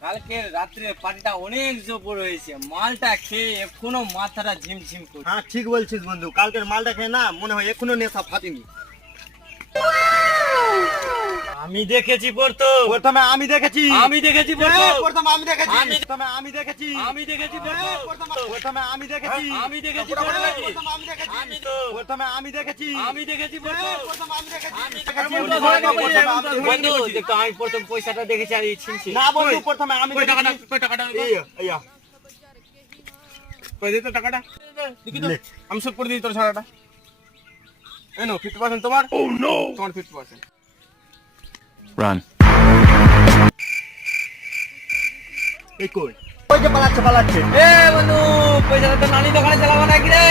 কালকে রাত্রে পাটিটা অনেক জোর হয়েছে, মালটা খেয়ে এখনো মাথাটা ঝিমঝিম করছে। হ্যাঁ ঠিক বলছিস বন্ধু, কালকের মালটা খেয়ে না মনে হয় এখনো নেশা ফাটিনি। আমি দেখেছি প্রথম, প্রথমে আমি দেখেছি, আমি দেখেছি প্রথম, প্রথমে আমি দেখেছি, আমি- প্রথমে আমি দেখেছি, আমি দেখেছি প্রথম, প্রথমে আমি দেখেছি, আমি দেখেছি প্রথমে প্রথম, আমি দেখেছি, আমি তো প্রথমে আমি দেখেছি, আমি দেখেছি প্রথম, প্রথমে আমি দেখেছি, আমি দেখেছি, বন্ধু, প্রথমে আমি বন্ধু, দেখেছি। বন্ধু, দেখো, আমি প্রথম পয়সাটা দেখেছি আর এই ছিনছি। না বন্ধু, প্রথমে আমি কই টাকাটা, দেখেছি। কই টাকাটা, এই, এইয়া। কই দে তো টাকাটা, দেখি তো, আমি সব করে দিই তোর ছাড়াটা। এই নাও 50% তোমার, তোমার 50%। Run. এই কই? ওই যে পালাচ্ছে, পালাচ্ছে। এ বন্ধু, পয়সাটা তো নানি দোকানে চালাবো নাকি রে?